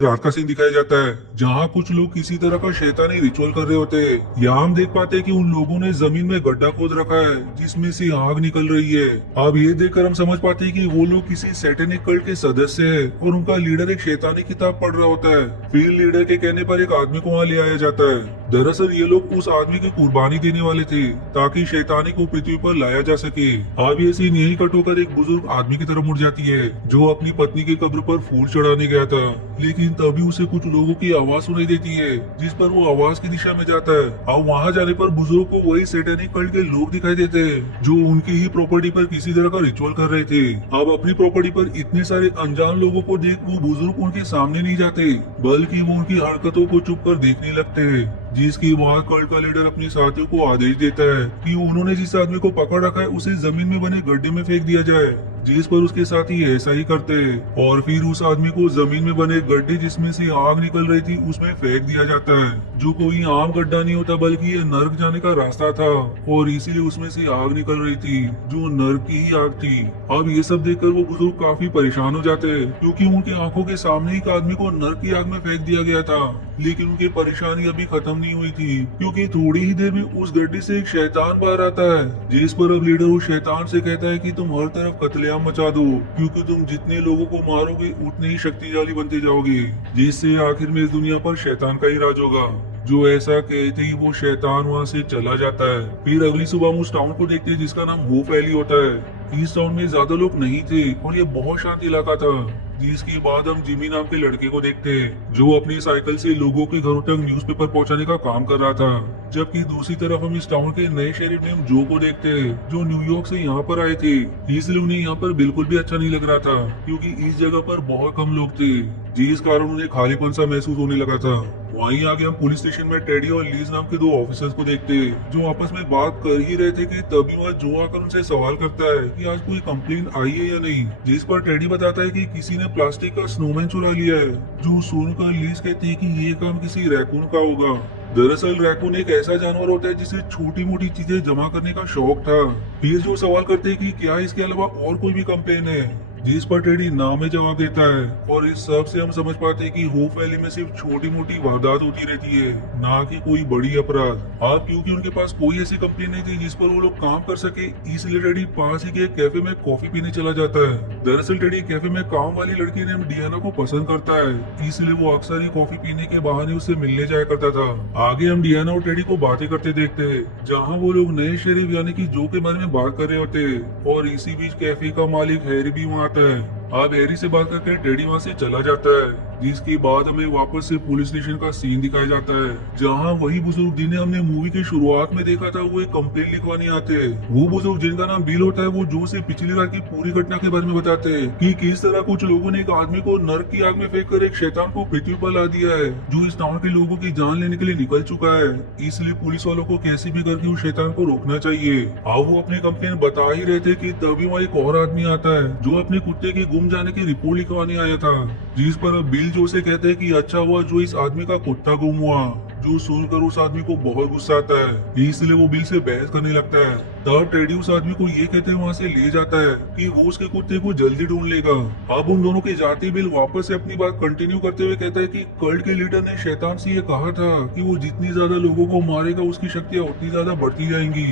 रात का सीन दिखाया जाता है जहाँ कुछ लोग किसी तरह का शैतानी रिचुअल कर रहे होते हैं। यहाँ हम देख पाते हैं कि उन लोगों ने जमीन में गड्ढा खोद रखा है जिसमें से आग निकल रही है। अब ये देखकर हम समझ पाते हैं कि वो लोग किसी सैटेनिक कल्ट के सदस्य हैं और उनका लीडर एक शैतानी किताब पढ़ रहा होता है। फिर लीडर के कहने पर एक आदमी को वहाँ ले आया जाता है। दरअसल ये लोग उस आदमी की कुर्बानी देने वाले थे ताकि शैतानी को पृथ्वी पर लाया जा सके। अब ये सीन यही कट होकर एक बुजुर्ग आदमी की तरफ मुड़ जाती है जो अपनी पत्नी की कब्र पर फूल चढ़ाने गया था, लेकिन तभी उसे कुछ लोगों की आवाज सुनाई देती है जिस पर वो आवाज की दिशा में जाता है। अब वहाँ जाने पर बुजुर्ग को वही सैटेनिक कल्ट के लोग दिखाई देते हैं जो उनकी ही प्रॉपर्टी पर किसी तरह का रिचुअल कर रहे थे। अब अपनी प्रॉपर्टी पर इतने सारे अनजान लोगों को देख वो बुजुर्ग उनके सामने नहीं जाते बल्कि वो उनकी हरकतों को चुप कर देखने लगते हैं, जिसकी बाद कल्ट का लीडर अपने साथियों को आदेश देता है कि उन्होंने जिस आदमी को पकड़ रखा है उसे जमीन में बने गड्ढे में फेंक दिया जाए, जिस पर उसके साथी ऐसा ही करते हैं और फिर उस आदमी को जमीन में बने गड्ढे जिसमें से आग निकल रही थी उसमें फेंक दिया जाता है, जो कोई आम गड्ढा नहीं होता बल्कि ये नर्क जाने का रास्ता था और इसीलिए उसमें से आग निकल रही थी जो नर्क की ही आग थी। अब ये सब देखकर वो बुजुर्ग काफी परेशान हो जाते हैं क्योंकि उनकी आंखों के सामने एक आदमी को नर्क की आग में फेंक दिया गया था, लेकिन उनकी परेशानी अभी खत्म नहीं हुई थी क्योंकि थोड़ी ही देर में उस गड्ढे से एक शैतान बाहर आता है, जिस पर अब लीडर उस शैतान से कहता है कि तुम हर तरफ कत्लेआम मचा दो क्योंकि तुम जितने लोगों को मारोगे उतने ही शक्तिशाली बनते जाओगे, जिससे आखिर में इस दुनिया पर शैतान का ही राज होगा। जो ऐसा कहते ही वो शैतान वहाँ से चला जाता है। फिर अगली सुबह हम उस टाउन को देखते हैं जिसका नाम होप वैली होता है। इस टाउन में ज्यादा लोग नहीं थे और ये बहुत शांत इलाका था, जिसके बाद हम जिमी नाम के लड़के को देखते हैं जो अपनी साइकिल से लोगों के घरों तक न्यूज़पेपर पहुंचाने का काम कर रहा था। जबकि दूसरी तरफ हम इस टाउन के नए शेरिफ नेम जो को देखते हैं जो न्यूयॉर्क से यहाँ पर आए थे, इसलिए उन्हें यहाँ पर बिल्कुल भी अच्छा नहीं लग रहा था क्योंकि इस जगह पर बहुत कम लोग थे, जिस कारण उन्हें खालीपन सा महसूस होने लगा था। वहीं आगे हम पुलिस स्टेशन में टेडी और लीज नाम के दो ऑफिसर्स को देखते हैं जो आपस में बात कर ही रहे थे कि तभी वह जो आकर उनसे सवाल करता है कि आज कोई कंप्लेन आई है या नहीं, जिस पर टेडी बताता है कि किसी ने प्लास्टिक का स्नोमैन चुरा लिया है, जो सुनकर लीज कहती है कि ये काम किसी रैकून का होगा। दरअसल रैकून एक ऐसा जानवर होता है जिसे छोटी मोटी चीजें जमा करने का शौक था। फिर जो सवाल करते हैं कि क्या इसके अलावा और कोई भी कंप्लेन है, जिस पर टेडी ना में जवाब देता है और इस सब से हम समझ पाते हैं कि होप वैली में सिर्फ छोटी मोटी वारदात होती रहती है, ना कि कोई बड़ी अपराध। आप क्योंकि उनके पास कोई ऐसी कंप्लेन नहीं थी जिस पर वो लोग काम कर सके, इसलिए टेडी पास ही के एक कैफे में कॉफी पीने चला जाता है। दरअसल टेडी कैफे में काम वाली लड़की नेम डियाना को पसंद करता है, इसलिए वो अक्सर ही कॉफी पीने के बहाने उससे मिलने जाया करता था। आगे हम डियाना और टेडी को बातें करते देखते हैं जहाँ वो लोग नए शेरिफ यानी कि जो के बारे में बात कर रहे होते हैं और इसी बीच कैफे का मालिक हैरी भी वहाँ आता है। अब हैरी से बात करके टेडी वहाँ से चला जाता है, जिसके बाद हमें वापस से पुलिस स्टेशन का सीन दिखाया जाता है जहाँ वही बुजुर्ग जिन्हें हमने मूवी की शुरुआत में देखा था वो एक कंप्लेन लिखवाने आते हैं। वो बुजुर्ग जिनका नाम बिल होता है वो जो से पिछली रात की पूरी घटना के बारे में बताते हैं कि किस तरह कुछ लोगों ने एक आदमी को नर्क की आग में फेंक कर एक शैतान को पृथ्वी पर ला दिया है जो इस टाउन के लोगों की जान लेने के लिए निकल चुका है, इसलिए पुलिस वालों को कैसे भी करके उस शैतान को रोकना चाहिए। अब वो अपने कंप्लेन बता ही रहे थे कि तभी वहाँ एक और आदमी आता है जो अपने कुत्ते के गुम जाने की रिपोर्ट लिखवाने आया था, जिस पर बिल जो से कहते हैं कि अच्छा हुआ जो इस आदमी का कुत्ता गुम हुआ, जो सुनकर उस आदमी को बहुत गुस्सा आता है, इसलिए वो बिल से बहस करने लगता है। तब टेडी उस आदमी को ये कहते हुए वहाँ से ले जाता है कि वो उसके कुत्ते को जल्दी ढूंढ लेगा। अब उन दोनों के जाते बिल वापस से अपनी बात कंटिन्यू करते हुए कहता है कि कल्ट के लीडर ने शैतान से ये कहा था कि वो जितनी ज्यादा लोगों को मारेगा उसकी शक्तियाँ उतनी ज्यादा बढ़ती जाएंगी,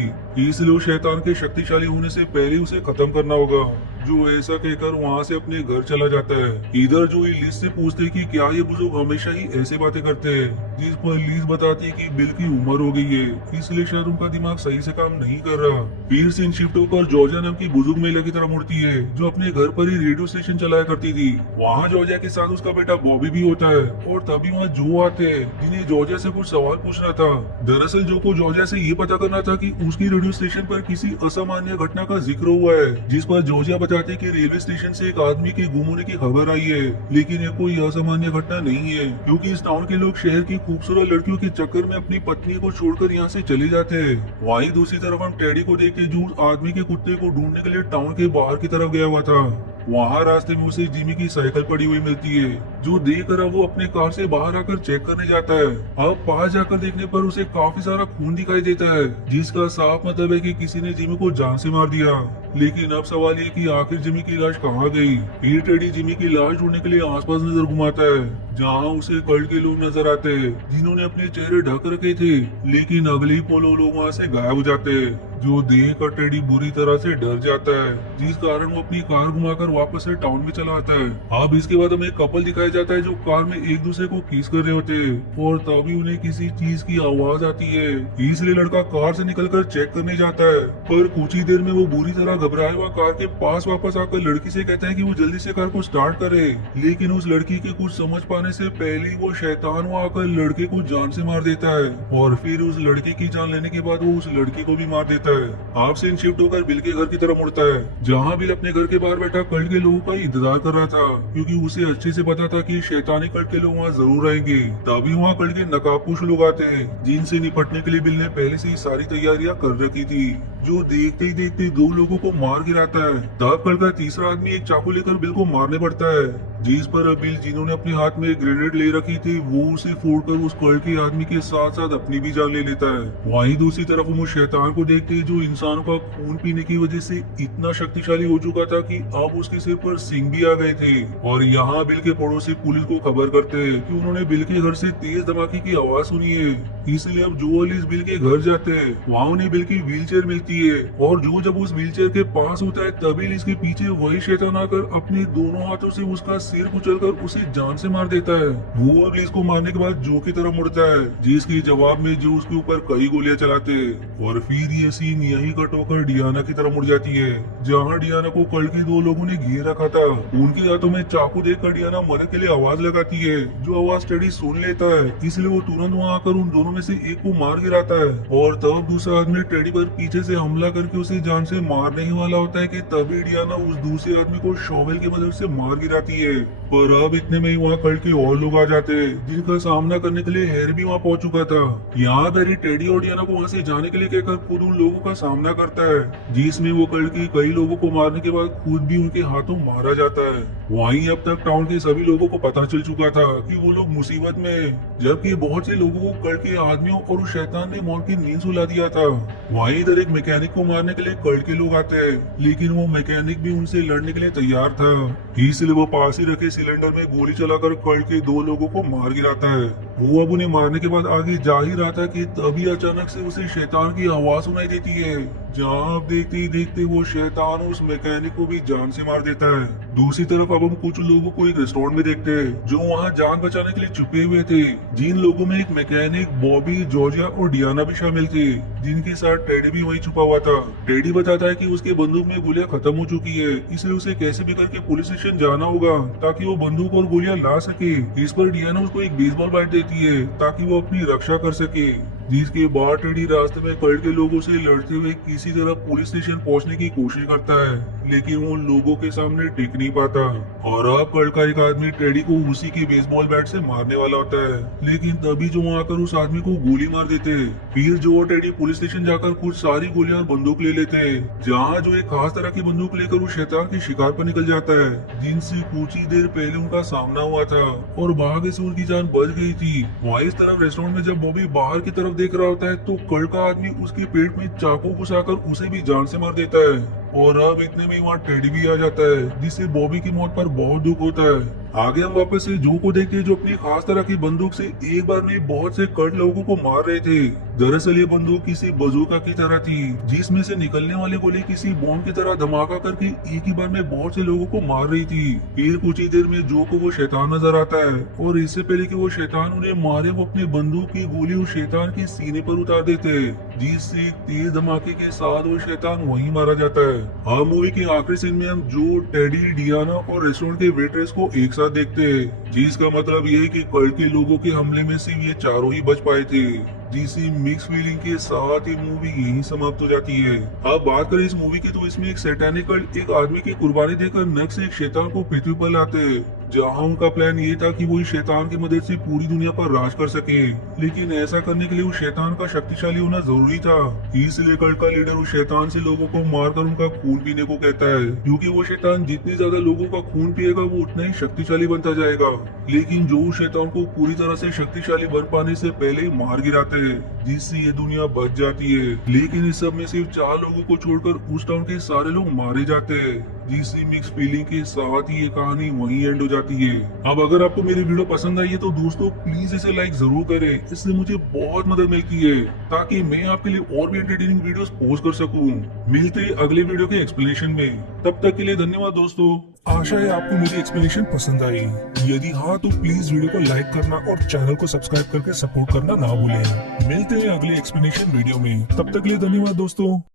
इसलिए उस शैतान के शक्तिशाली होने से पहले उसे खत्म करना होगा। जो ऐसा कहकर वहाँ से अपने घर चला जाता है। इधर जो लीज से पूछते हैं कि क्या ये बुजुर्ग हमेशा ही ऐसे बातें करते हैं, जिस पर लीज बताती है कि बिल की उम्र हो गई है इसलिए शायद उनका दिमाग सही से काम नहीं कर रहा। फिर सीन शिफ्ट होकर जॉर्जिया नाम की बुजुर्ग महिला की तरफ मुड़ती है जो अपने घर पर ही रेडियो स्टेशन चलाया करती थी। वहाँ जॉर्जिया के साथ उसका बेटा बॉबी भी होता है और तभी वहाँ जो आते हैं जिन्हें जॉर्जिया से कुछ सवाल पूछना था। दरअसल जो को जॉर्जिया से ये पता करना था कि उसकी रेडियो स्टेशन पर किसी असामान्य घटना का जिक्र हुआ है, जिस पर जॉर्जिया बताते कि रेलवे स्टेशन से एक आदमी के गुम होने की खबर आई है, लेकिन ये कोई असामान्य घटना नहीं है क्योंकि इस टाउन के लोग शहर की खूबसूरत लड़कियों के चक्कर में अपनी पत्नी को छोड़कर यहाँ से चले जाते हैं। वहीं दूसरी तरफ हम टेडी को देख के जो उस आदमी के कुत्ते को ढूंढने के लिए टाउन के बाहर की तरफ गया हुआ था, वहाँ रास्ते में उसे जिमी की साइकिल पड़ी हुई मिलती है, जो देखकर अब वो अपने कार से बाहर आकर चेक करने जाता है। अब पास जाकर देखने पर उसे काफी सारा खून दिखाई देता है, जिसका साफ मतलब है कि किसी ने जिमी को जान से मार दिया। लेकिन अब सवाल ये कि आखिर जिमी की लाश कहाँ गई। फिर टेडी जिमी की लाश ढूंढने के लिए आसपास नजर घुमाता है, जहाँ उसे कल्ट के लोग नजर आते हैं जिन्होंने अपने चेहरे ढक रखे थे, लेकिन अगले ही पल वो लोग वहाँ से गायब हो जाते हैं, जो देख कर टेडी बुरी तरह से डर जाता है, जिस कारण वो अपनी कार घुमाकर वापस से टाउन में चला आता है। अब इसके बाद हमें एक कपल दिखाया जाता है जो कार में एक दूसरे को किस कर रहे होते हैं और तभी उन्हें किसी चीज की आवाज आती है, इसलिए लड़का कार से निकलकर चेक करने जाता है, पर कुछ ही देर में वो बुरी तरह घबराया हुआ कार के पास वापस आकर लड़की से कहता है कि वो जल्दी से कार को स्टार्ट करे, लेकिन उस लड़की के कुछ समझ पाने से पहले ही वो शैतान वहाँ आकर लड़के को जान से मार देता है और फिर उस लड़के की जान लेने के बाद वो उस लड़की को भी मार देता है। आप सीन शिफ्ट होकर बिल के घर की तरफ मुड़ता है, जहाँ बिल अपने घर के बाहर बैठा कल्ट के लोगों का इंतजार कर रहा था, क्योंकि उसे अच्छे से पता था कि शैतानी कल्ट के लोग वहाँ जरूर आएंगे। तभी वहाँ कल्ट के नकाबपोश लोग आते हैं, जिनसे निपटने के लिए बिल ने पहले से ही सारी तैयारियां कर रखी थी, जो देखते ही देखते दो लोगों को मार गिराता है। तब कल्ट का तीसरा आदमी एक चाकू लेकर बिल को मारने पड़ता है, जिस पर अब बिल जिन्होंने अपने हाथ में एक ग्रेनेड ले रखी थी वो उसे फोड़कर उस कल्ट के आदमी के साथ साथ अपनी भी जान ले लेता है। वहीं दूसरी तरफ हम उस शैतान को देखते हैं जो इंसानों का खून पीने की वजह से इतना शक्तिशाली हो चुका था कि अब उसके सिर पर सिंग भी आ गए थे। और यहाँ बिल के पड़ोसी पुलिस को खबर करते हैं कि उन्होंने बिल के घर से तेज धमाके की आवाज सुनी है, इसलिए अब जो इस बिल के घर जाते हैं वहाँ उन्हें बिल की व्हीलचेयर मिलती है, और जो जब उस व्हीलचेयर के पास होता है तभी इसके पीछे वही शैतान आकर अपने दोनों हाथों से उसका सिर कुचलकर उसे जान से मार देता है। वो अब इसको मारने के बाद जो की तरफ मुड़ता है, जिसके जवाब में जो उसके ऊपर कई गोलियां चलाते हैं, और फिर ये सीन यही कट होकर डियाना की तरफ मुड़ जाती है, जहाँ डियाना को कल के दो लोगों ने घेर रखा था। उनके हाथों में चाकू देखकर डियाना मदद के लिए आवाज लगाती है, जो आवाज टेडी सुन लेता है, इसलिए वो तुरंत वहाँ आकर उन दोनों में से एक को मार गिराता है। और तब दूसरा आदमी टेडी पर पीछे से हमला करके उसे जान से मारने ही वाला होता है कि तभी डियाना उस दूसरे आदमी को शॉवेल की मदद से मार गिराती है। पर अब इतने में ही वहाँ कल के और लोग आ जाते हैं, जिनका सामना करने के लिए हैरी भी वहाँ पहुंच चुका था। यहाँ हैरी टेडी और डियाना को वहाँ से जाने के लिए कहकर खुद उन लोगों का सामना करता है, जिसमें वो कल के कई लोगों को मारने के बाद खुद भी उनके हाथों मारा जाता है। वहीं अब तक टाउन के सभी लोगों को पता चल चुका था कि वो लोग मुसीबत में हैं, जबकि बहुत से लोगों को कल के आदमियों और उस शैतान ने मौत की नींद सुला दिया था। वहीं इधर एक मैकेनिक को मारने के लिए कल के लोग आते हैं, लेकिन वो मैकेनिक भी उनसे लड़ने के लिए तैयार था, इसलिए वो पास ही रखे सिलेंडर में गोली चलाकर कल के दो लोगों को मार गिराता है। वो अब उन्हें मारने के बाद आगे जा ही रहा था कि तभी अचानक से उसे शैतान की आवाज सुनाई देती है, जहाँ अब देखते ही देखते वो शैतान उस मैकेनिक को भी जान से मार देता है। दूसरी तरफ अब हम कुछ लोगों को एक रेस्टोरेंट में देखते हैं, जो वहाँ जान बचाने के लिए छुपे हुए थे, जिन लोगों में एक मैकेनिक, बॉबी, जॉर्जिया और डियाना भी शामिल थे, जिनके साथ टेडी भी वहीं छुपा हुआ था। टेडी बताता है कि उसके बंदूक में गोलियां खत्म हो चुकी है, इसलिए उसे कैसे भी करके पुलिस स्टेशन जाना होगा ताकि वो बंदूक और गोलियां ला सके। इस पर डियाना उसको एक बेसबॉल बैट देती है ताकि वो अपनी रक्षा कर सके, जिसके बाद टेडी रास्ते में कल्ट के लोगों से लड़ते हुए किसी तरह पुलिस स्टेशन पहुंचने की कोशिश करता है, लेकिन वो लोगों के सामने टिक नहीं पाता। और अब कल्ट का एक आदमी टेडी को उसी के बेसबॉल बैट से मारने वाला होता है, लेकिन तभी जो वहाँ आकर उस आदमी को गोली मार देते हैं। फिर जो टेडी पुलिस स्टेशन जाकर कुछ सारी गोलियां और बंदूक ले लेते हैं, जहाँ जो एक खास तरह की बंदूक लेकर उस शैतान के शिकार पर निकल जाता है, जिनसे कुछ ही देर पहले उनका सामना हुआ था, और भाग्य से उनकी जान बच गई थी। वहाँ इस तरफ रेस्टोरेंट में जब बॉबी बाहर की तरफ देख रहा होता है तो कल का आदमी उसके पेट में चाकू घुसाकर उसे भी जान से मार देता है। और अब इतने में वहाँ टेडी भी आ जाता है, जिससे बॉबी की मौत पर बहुत दुख होता है। आगे हम वापस से जो को देखते हैं, जो अपनी खास तरह की बंदूक से एक बार में बहुत से कट लोगों को मार रहे थे। दरअसल ये बंदूक किसी बंदूका की तरह थी, जिसमें से निकलने वाली गोली किसी बॉम्ब की तरह धमाका करके एक ही बार में बहुत से लोगों को मार रही थी। फिर कुछ ही देर में जो को वो शैतान नजर आता है, और इससे पहले कि वो शैतान उन्हें मारे, वो अपने बंदूक की गोली उस शैतान के सीने पर उतार देते हैं, जिससे तेज धमाके के साथ वो शैतान वहीं मारा जाता है। हम मूवी के आखिरी सीन में हम जो, टेडी, डियाना और रेस्टोरेंट के वेट्रेस को एक साथ देखते हैं, जिसका मतलब ये है कि कल के लोगों के हमले में सिर्फ ये चारों ही बच पाए थे। जिसी मिक्स फीलिंग के साथ ये मूवी यहीं समाप्त हो जाती है। अब बात करें इस मूवी की, तो इसमें एक सैटानिक कल्ट एक आदमी की कुर्बानी देकर नक से एक शैतान को पृथ्वी पर लाते हैं, जहाँ उनका प्लान ये था कि वो इस शैतान की मदद से पूरी दुनिया पर राज कर सके। लेकिन ऐसा करने के लिए उस शैतान का शक्तिशाली होना जरूरी था, इसलिए कल्ट का लीडर उस शैतान से लोगों को मारकर उनका खून पीने को कहता है, क्योंकि वो शैतान जितनी ज्यादा लोगों का खून पिएगा वो उतना ही शक्तिशाली बनता जाएगा। लेकिन जो उस शैतान को पूरी तरह से शक्तिशाली बन पाने से पहले ही मार गिराते हैं। जिससे ये दुनिया बच जाती है। लेकिन इस सब में सिर्फ 4 लोगों को छोड़कर उस टाउन के सारे लोग मारे जाते हैं, जिससे मिक्स फीलिंग के साथ ही ये कहानी वहीं एंड हो जाती है। अब अगर आपको मेरी वीडियो पसंद आई है तो दोस्तों प्लीज इसे लाइक जरूर करें, इससे मुझे बहुत मदद मिलती है ताकि मैं आपके लिए और भी एंटरटेनिंग वीडियोस पोस्ट कर सकूं। मिलते हैं अगले वीडियो के एक्सप्लेनेशन में, तब तक के लिए धन्यवाद दोस्तों। आशा है आपको मेरी एक्सप्लेनेशन पसंद आई। यदि हाँ तो प्लीज वीडियो को लाइक करना और चैनल को सब्सक्राइब करके सपोर्ट करना ना भूलें। मिलते हैं अगले एक्सप्लेनेशन वीडियो में, तब तक के लिए धन्यवाद दोस्तों।